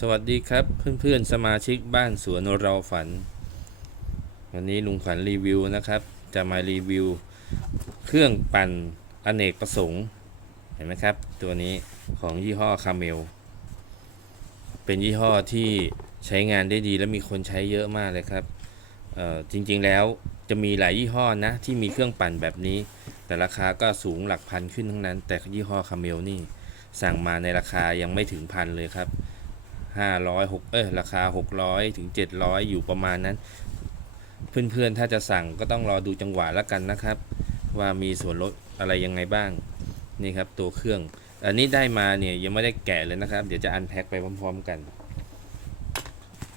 สวัสดีครับเพื่อนๆสมาชิกบ้านสวนเราฝัน วันนี้ลุงฝันรีวิวนะครับ จะมารีวิว เครื่องปั่นอเนกประสงค์ เห็นไหมครับ ตัวนี้ของยี่ห้อคาเมล เป็นยี่ห้อที่ใช้งานได้ดีและมีคนใช้เยอะมากเลยครับจริงๆแล้วจะมีหลายยี่ห้อนะ ที่มีเครื่องปั่นแบบนี้ แต่ราคาก็สูงหลักพันขึ้นทั้งนั้น แต่ยี่ห้อคาเมลนี่สั่งมาในราคายังไม่ถึงพันเลยครับ ห้าร้อยหกเออราคาหกร้อยถึงเจ็ดร้อยอยู่ประมาณนั้น เพื่อนๆถ้าจะสั่งก็ต้องรอดูจังหวะแล้วกันนะครับ ว่ามีส่วนลดอะไรยังไงบ้างนี่ครับตัวเครื่อง อันนี้ได้มาเนี่ยยังไม่ได้แกะเลยนะครับ เดี๋ยวจะอันแพ็คไปพร้อม ๆ กัน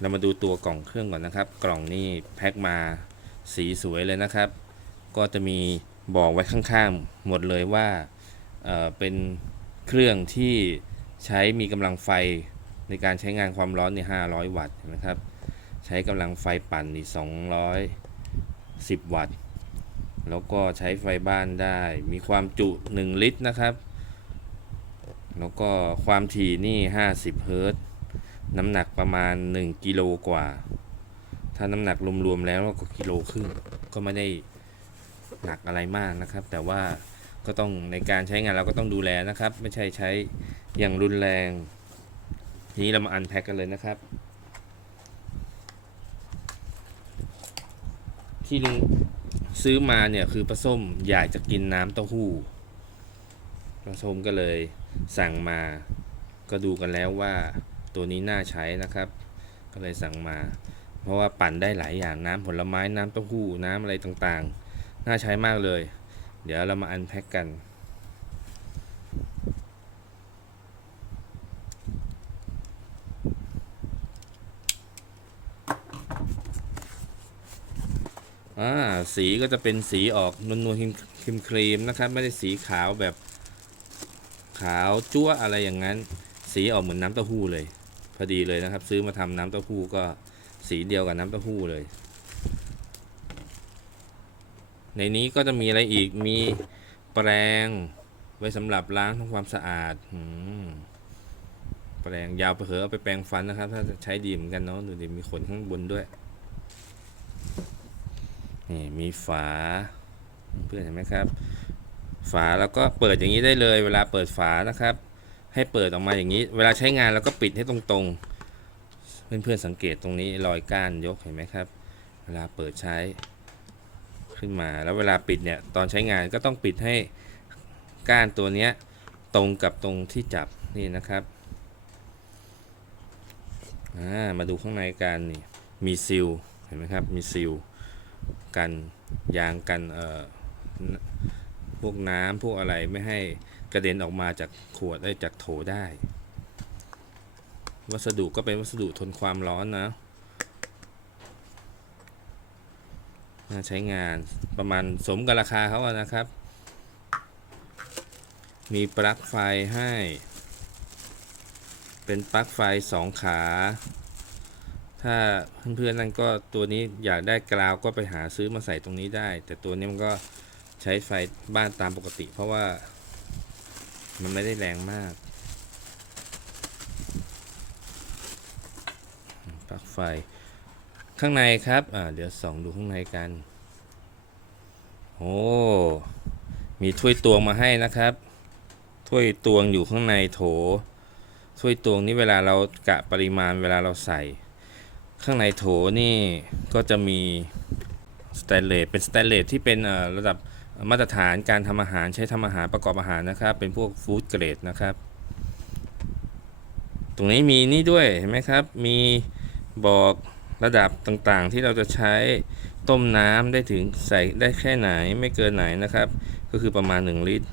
เรามาดูตัวกล่องเครื่องก่อนนะครับ กล่องนี่แพ็คมาสีสวยเลยนะครับ ก็จะมีบอกไว้ข้างๆหมดเลยว่าเเป็นเครื่องที่ใช้มีกำลังไฟ ในการใช้งานความร้อนใน500 วัตต์นะครับ ใช้กำลังไฟปั่นนี่210 วัตต์ แล้วก็ใช้ไฟบ้านได้ มีความจุ 1 ลิตรนะครับ แล้วก็ความถี่นี่ 50 เฮิรตซ์น้ำหนักประมาณ 1 กิโลกว่า ถ้าน้ำหนักรวมๆแล้วก็กิโลครึ่ง ก็ไม่ได้หนักอะไรมากนะครับ แต่ว่าก็ต้องในการใช้งานเราก็ต้องดูแลนะครับ ไม่ใช่ใช้อย่างรุนแรง ทีนี้เรามาอันแพ็กกันเลยนะครับ ที่ลุงซื้อมาเนี่ยคือปลาส้มอยากจะกินน้ำเต้าหู้ปลาส้มก็เลยสั่งมา ก็ดูกันแล้วว่าตัวนี้น่าใช้นะครับ ก็เลยสั่งมา เพราะว่าปั่นได้หลายอย่างน้ำผลไม้น้ำเต้าหู้น้ำอะไรต่างๆ น่าใช้มากเลย เดี๋ยวเรามาอันแพ็กกัน อ่าสีก็จะเป็นสีออกนวลๆครีมครีมครีมนะครับ ไม่ได้สีขาวแบบขาวจั๊วอะไรอย่างนั้น สีออกเหมือนน้ำเต้าหู้เลย พอดีเลยนะครับ ซื้อมาทำน้ำเต้าหู้ก็สีเดียวกับน้ำเต้าหู้เลย ในนี้ก็จะมีอะไรอีกมีแปรงไว้สำหรับล้างทำความสะอาดอืมแปรงยาวไปเหอะเอาไปแปรงฟันนะครับ ถ้าจะใช้ดีเหมือนกันเนาะดูดิมีขนข้างบนด้วย นี่มีฝา เพื่อนเห็นไหมครับ ฝาแล้วก็เปิดอย่างนี้ได้เลย เวลาเปิดฝานะครับ ให้เปิดออกมาอย่างนี้ เวลาใช้งานเราก็ปิดให้ตรงๆ เพื่อนๆสังเกตตรงนี้รอยก้านยกเห็นไหมครับ เวลาเปิดใช้ขึ้นมาแล้วเวลาปิดเนี่ยตอนใช้งานก็ต้องปิดให้ก้านตัวเนี้ยตรงกับตรงที่จับนี่นะครับามาดูข้างในกันนี่มีซิลเห็นไหมครับมีซิล กันยางกันเอ่อพวกน้ำพวกอะไรไม่ให้กระเด็นออกมาจากขวดได้จากโถได้ วัสดุก็เป็นวัสดุทนความร้อนนะน่าใช้งานประมาณสมกับราคาเขาอะนะครับ มีปลั๊กไฟให้ เป็นปลั๊กไฟสองขา ถ้าเพื่อนๆนั่นก็ตัวนี้อยากได้กราวก็ไปหาซื้อมาใส่ตรงนี้ได้ แต่ตัวนี้มันก็ใช้ไฟบ้านตามปกติ เพราะว่ามันไม่ได้แรงมากปลั๊กไฟข้างในครับอ่าเดี๋ยวส่องดูข้างในกันโอ้มีถ้วยตวงมาให้นะครับ ถ้วยตวงอยู่ข้างในโถถ้วยตวงนี้เวลาเรากะปริมาณเวลาเราใส่ ข้างในโถนี่ก็จะมีสแตนเลสเป็นสแตนเลสที่เป็นระดับมาตรฐานการทำอาหารใช้ทำอาหารประกอบอาหารนะครับ เป็นพวกฟู้ดเกรดนะครับ ตรงนี้มีนี่ด้วยเห็นไหมครับ มีบอกระดับต่างๆ ที่เราจะใช้ต้มน้ำได้ถึงใส่ได้แค่ไหนไม่เกินไหนนะครับ ก็คือประมาณ 1 ลิตร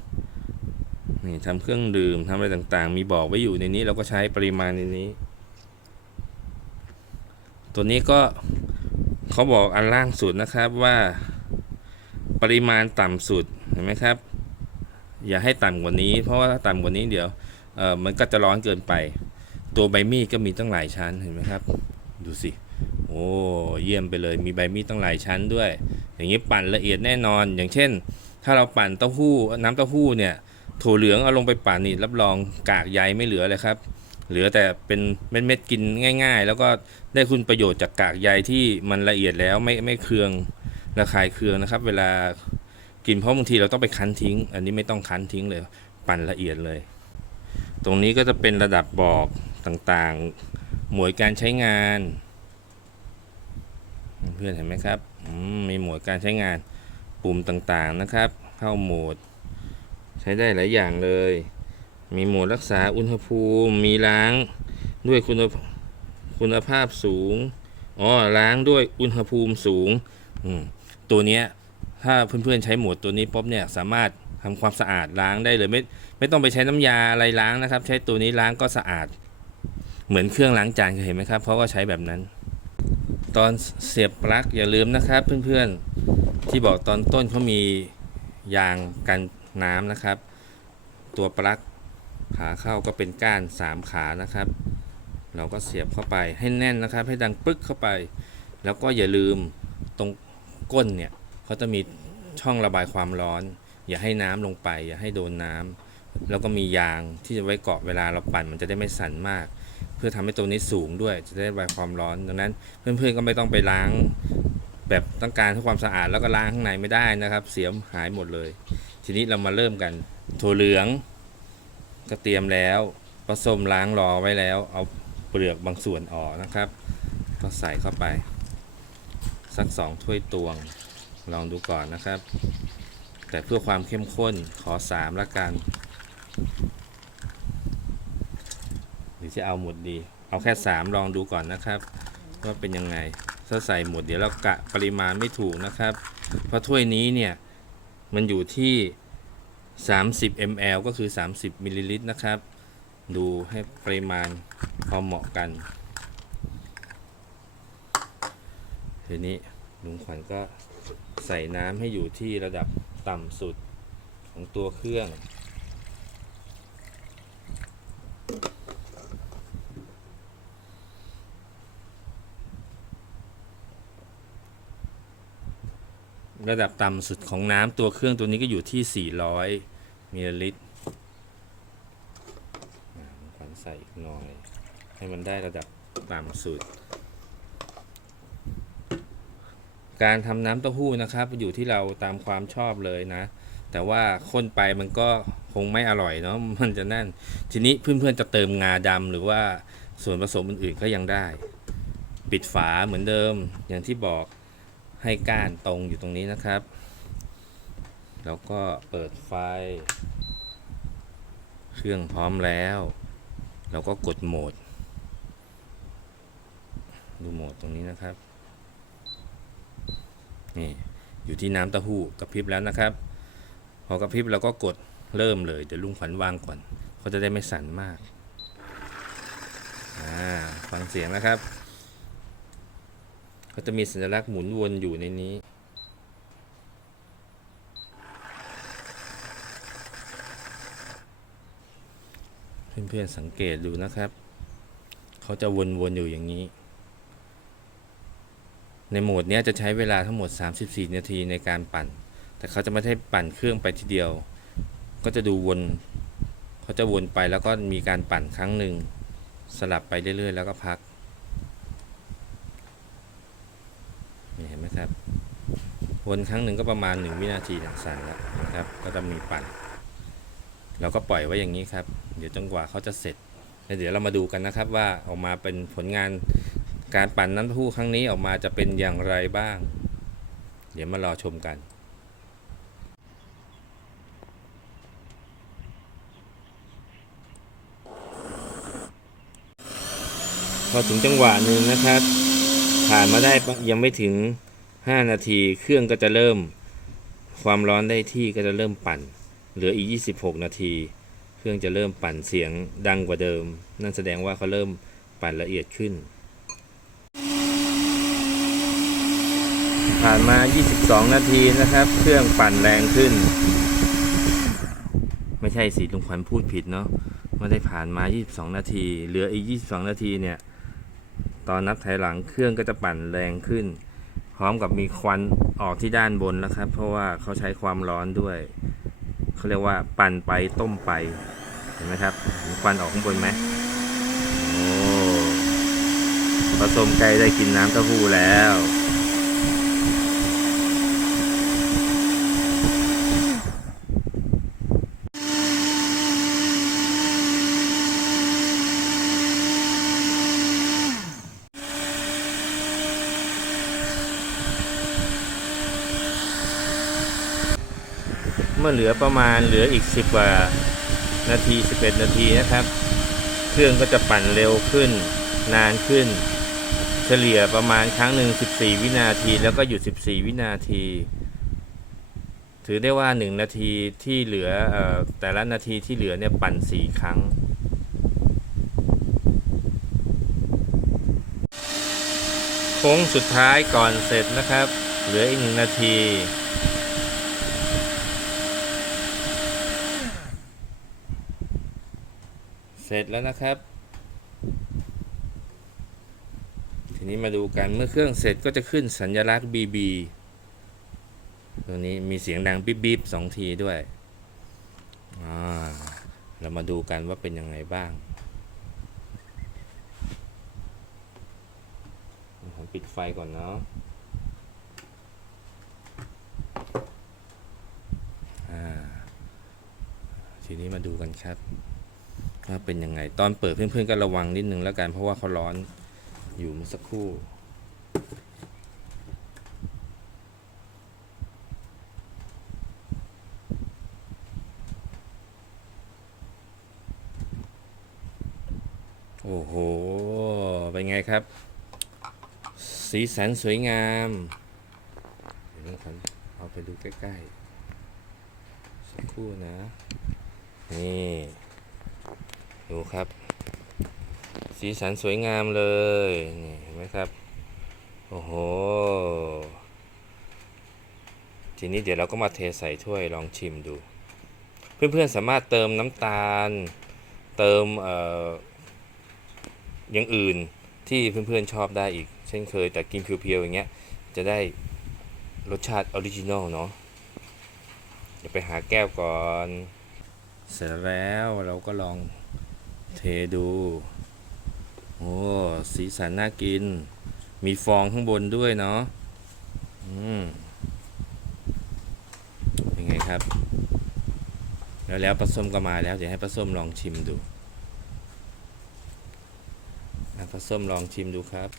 นี่ทำเครื่องดื่มทำอะไรต่างๆ มีบอกไว้อยู่ในนี้เราก็ใช้ปริมาณในนี้ ตัวนี้ก็เขาบอกอันล่างสุดนะครับว่าปริมาณต่ำสุดเห็นไหมครับ อย่าให้ต่ำกว่านี้ เพราะว่าถ้าต่ำกว่านี้เดี๋ยวเออมันก็จะร้อนเกินไป ตัวใบมีดก็มีตั้งหลายชั้นเห็นไหมครับ ดูสิโอ้เยี่ยมไปเลยมีใบมีดตั้งหลายชั้นด้วย อย่างนี้ปั่นละเอียดแน่นอน อย่างเช่น ถ้าเราปั่นเต้าหู้น้ำเต้าหู้เนี่ยถั่วเหลืองเอาลงไปปั่นนี่รับรองกากใยไม่เหลือเลยครับ เหลือแต่เป็นเม็ดๆกินง่าย ๆ แล้วก็ได้คุณประโยชน์จากกากใยที่มันละเอียดแล้วไม่ไม่เคืองระคายเคืองนะครับ เวลากินเพราะบางทีเราต้องไปคั้นทิ้ง อันนี้ไม่ต้องคั้นทิ้งเลย ปั่นละเอียดเลย ตรงนี้ก็จะเป็นระดับบอกต่างๆ หมวดการใช้งาน เพื่อนเห็นไหมครับมมีหมวดการใช้งานปุ่มต่างๆนะครับ เข้าโหมด ใช้ได้หลายอย่างเลย มีโหมดรักษาอุณหภูมิ มีล้างด้วยคุณคุณภาพสูง อ๋อ ล้างด้วยอุณหภูมิสูง ตัวเนี้ยถ้าเพื่อนๆใช้หมดตัวนี้ปุ๊บเนี่ยสามารถทำความสะอาดล้างได้เลยไม่ไม่ต้องไปใช้น้ำยาอะไรล้างนะครับ ใช้ตัวนี้ล้างก็สะอาด เหมือนเครื่องล้างจานเคยเห็นไหมครับ เพราะว่าใช้แบบนั้น ตอนเสียบปลั๊กอย่าลืมนะครับ เพื่อนๆที่บอกตอนต้นเขามียางกันน้ำนะครับ ตัวปลั๊ก ขาเข้าก็เป็นก้าน 3 ขานะครับ เราก็เสียบเข้าไปให้แน่นนะครับ ให้ดังปึ๊กเข้าไป แล้วก็อย่าลืมตรงก้นเนี่ยเขาจะมีช่องระบายความร้อน อย่าให้น้ำลงไป อย่าให้โดนน้ำแล้วก็มียางที่จะไว้เกาะเวลาเราปั่นมันจะได้ไม่สั่นมาก เพื่อทำให้ตัวนี้สูงด้วยจะได้ระบายความร้อน ดังนั้นเพื่อนๆก็ไม่ต้องไปล้างแบบต้องการให้ความสะอาดแล้วก็ล้างข้างในไม่ได้นะครับ เสียหายหมดเลย ทีนี้เรามาเริ่มกันถั่วเหลือง ก็เตรียมแล้วผสมล้างรอไว้แล้ว เอาเปลือกบางส่วนออกนะครับ ก็ใส่เข้าไป สักสองถ้วยตวงลองดูก่อนนะครับ แต่เพื่อความเข้มข้นขอสามละกันหรือจะเอาหมดดี เอาแค่สามลองดูก่อนนะครับว่าเป็นยังไงถ้าใส่หมดเดี๋ยวเรากะปริมาณไม่ถูกนะครับ เพราะถ้วยนี้เนี่ยมันอยู่ที่ 30 ml ก็คือ 30มิลลิลิตรนะครับ ดูให้ปริมาณพอเหมาะกัน ทีนี้ลุงขวัญก็ใส่น้ำให้อยู่ที่ระดับต่ำสุดของตัวเครื่อง ระดับต่ำสุดของน้ำตัวเครื่องตัวนี้ก็อยู่ที่ 400มิลลิลิตรขวัญใส่อีกหน่อย ให้มันได้ระดับต่ำสุด การทำน้ำเต้าหู้นะครับ อยู่ที่เราตามความชอบเลยนะ แต่ว่าข้นไปมันก็คงไม่อร่อยเนาะมันจะนั่น ทีนี้เพื่อนๆจะเติมงาดำหรือว่าส่วนผสมอื่นๆก็ยังได้ ปิดฝาเหมือนเดิมอย่างที่บอก ให้ก้านตรงอยู่ตรงนี้นะครับ แล้วก็เปิดไฟ เครื่องพร้อมแล้ว เราก็กดโหมด ดูโหมดตรงนี้นะครับ นี่ อยู่ที่น้ำเต้าหู้กระพริบแล้วนะครับ พอกระพริบเราก็กดเริ่มเลย เดี๋ยวลุงขวัญวางก่อนเขาจะได้ไม่สั่นมาก อ่า ฟังเสียงนะครับ เขาจะมีสัญลักษณ์หมุนวนอยู่ในนี้ เพื่อนๆสังเกตดูนะครับ เขาจะวนๆอยู่อย่างนี้ ในโหมดนี้จะใช้เวลาทั้งหมด 34 นาทีในการปั่น แต่เขาจะไม่ได้ปั่นเครื่องไปทีเดียว ก็จะดูวนเขาจะวนไปแล้วก็มีการปั่นครั้งหนึ่งสลับไปเรื่อยๆ แล้วก็พัก นี่เห็นไหมครับ วนครั้งหนึ่งก็ประมาณ 1 วินาทีอย่างสั่นแล้วนะครับ ก็จะมีปั่น เราก็ปล่อยไว้อย่างนี้ครับ เดี๋ยวจนกว่าเขาจะเสร็จแล้วเดี๋ยวเรามาดูกันนะครับว่าออกมาเป็นผลงานการปั่นน้ำเต้าหู้ครั้งนี้ออกมาจะเป็นอย่างไรบ้าง เดี๋ยวมารอชมกันพอถึงจังหวะหนึ่งนะครับ ผ่านมาได้ยังไม่ถึง 5 นาทีเครื่องก็จะเริ่มความร้อนได้ที่ก็จะเริ่มปั่น เหลืออีก 26 นาที เครื่องจะเริ่มปั่นเสียงดังกว่าเดิม นั่นแสดงว่าเขาเริ่มปั่นละเอียดขึ้น ผ่านมา 22 นาทีนะครับ เครื่องปั่นแรงขึ้น ไม่ใช่สิลุงขวัญพูดผิดเนาะไม่ได้ผ่านมา 22 นาที เหลืออีก 22 นาทีเนี่ย ตอนนับถอยหลังเครื่องก็จะปั่นแรงขึ้น พร้อมกับมีควันออกที่ด้านบนนะครับ เพราะว่าเขาใช้ความร้อนด้วยเขาเรียกว่าปั่นไปต้มไปเห็นไหมครับควันออกข้างบนไหมโอ้ผสมไก่ได้กินน้ำเต้าหู้แล้ว เมื่อเหลือประมาณเหลืออีก 10กว่านาที 11 นาทีนะครับ เครื่องก็จะปั่นเร็วขึ้นนานขึ้น เฉลี่ยประมาณครั้งหนึ่ง14 วินาที แล้วก็หยุด 14 วินาที ถือได้ว่า 1 นาทีที่เหลือออแต่ละนาทีที่เหลือเนี่ยปั่น 4 ครั้งโค้งสุดท้ายก่อนเสร็จนะครับ เหลืออีกหนึ่งนาที เสร็จแล้วนะครับ ทีนี้มาดูกันเมื่อเครื่องเสร็จก็จะขึ้นสัญลักษณ์ BB ตัวนี้มีเสียงดังปิ๊บปิ๊บสองทีด้วยเรามาดูกันว่าเป็นยังไงบ้างผมปิดไฟก่อนเนาะทีนี้มาดูกันครับ ว่าเป็นยังไง ตอนเปิดเพื่อนๆก็ระวังนิดนึงแล้วกันเพราะว่าเขาร้อนอยู่เมื่อสักครู่ โอ้โห เป็นไงครับ สีสันสวยงามเดี๋ยวนะครับเอาไปดูใกล้ๆ สักครู่นะ นี่ ดูครับ สีสันสวยงามเลยนี่เห็นไหมครับ โอ้โห ทีนี้เดี๋ยวเราก็มาเทใส่ถ้วยลองชิมดู เพื่อนๆสามารถเติมน้ำตาล เติมเอ่ออย่างอื่นที่เพื่อนๆชอบได้อีก เช่นเคยแต่กินเพียวๆอย่างเงี้ยจะได้รสชาติออริจินอลเนาะเดี๋ยวไปหาแก้วก่อน เสร็จแล้วเราก็ลอง เทดู โอ้ สีสันน่ากิน มีฟองข้างบนด้วยเนาะอืมเป็นไงครับ แล้วแล้วปลาส้มก็มาแล้ว เดี๋ยวให้ปลาส้มลองชิมดูอะปลาส้มลองชิมดูครับ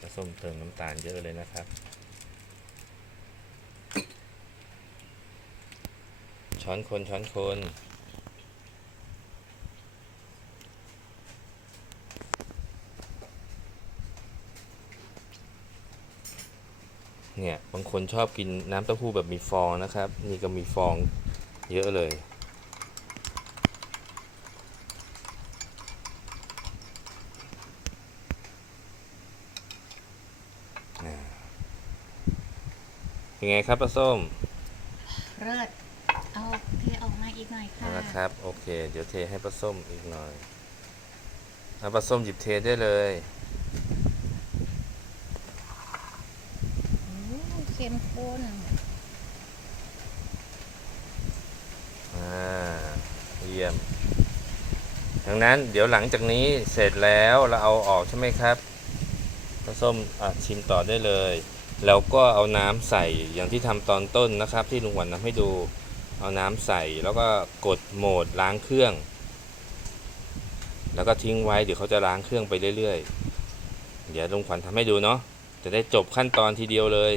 ปลาส้มเติมน้ำตาลเยอะเลยนะครับ ช้อนคนช้อนคนเนี่ยบางคนชอบกินน้ำเต้าหู้แบบมีฟองนะครับ นี่ก็มีฟองเยอะเลยอ่าเป็นไงครับปลาส้ม เลิศ ออกมาอีกหน่อยค่ะเอาละครับ โอเค เดี๋ยวเทให้ปลาส้มอีกหน่อยเอาปลาส้มหยิบเทได้เลยโอ้เข้มข้นอ่าเยี่ยมดังนั้นเดี๋ยวหลังจากนี้เสร็จแล้วเราเอาออกใช่ไหมครับปลาส้มอะชิมต่อได้เลย แล้วก็เอาน้ำใส่อย่างที่ทำตอนต้นนะครับ ที่ลุงหวันทำให้ดู เอาน้ำใส่แล้วก็กดโหมดล้างเครื่อง แล้วก็ทิ้งไว้เดี๋ยวเขาจะล้างเครื่องไปเรื่อยๆ เดี๋ยวลุงขวัญทำให้ดูเนาะจะได้จบขั้นตอนทีเดียวเลย